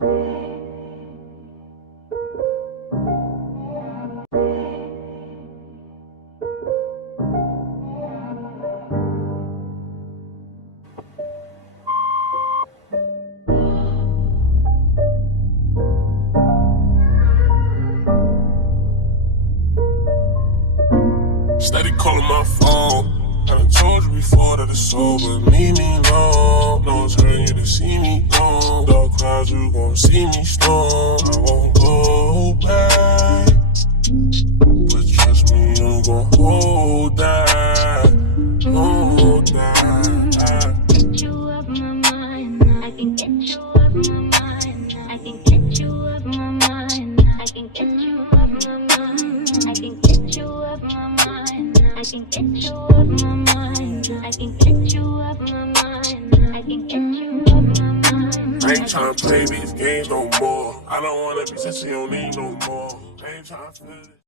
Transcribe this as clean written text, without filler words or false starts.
Steady calling my phone. I done told you before that it's over. Leave me alone. No one's hurting you to see me gone. Dark clouds, you gon' see me storm. I won't go back. But trust me, you gon' hold that. Hold that. Get you up my mind. I can get you up my mind. I can get you up my mind. I can get you up my mind. I can get you up my mind. I can get you up my mind. I can get you up my mind. I can get you up my mind. I ain't tryna play these games no more. I don't wanna be since you don't need no more. I ain't tryna feel it.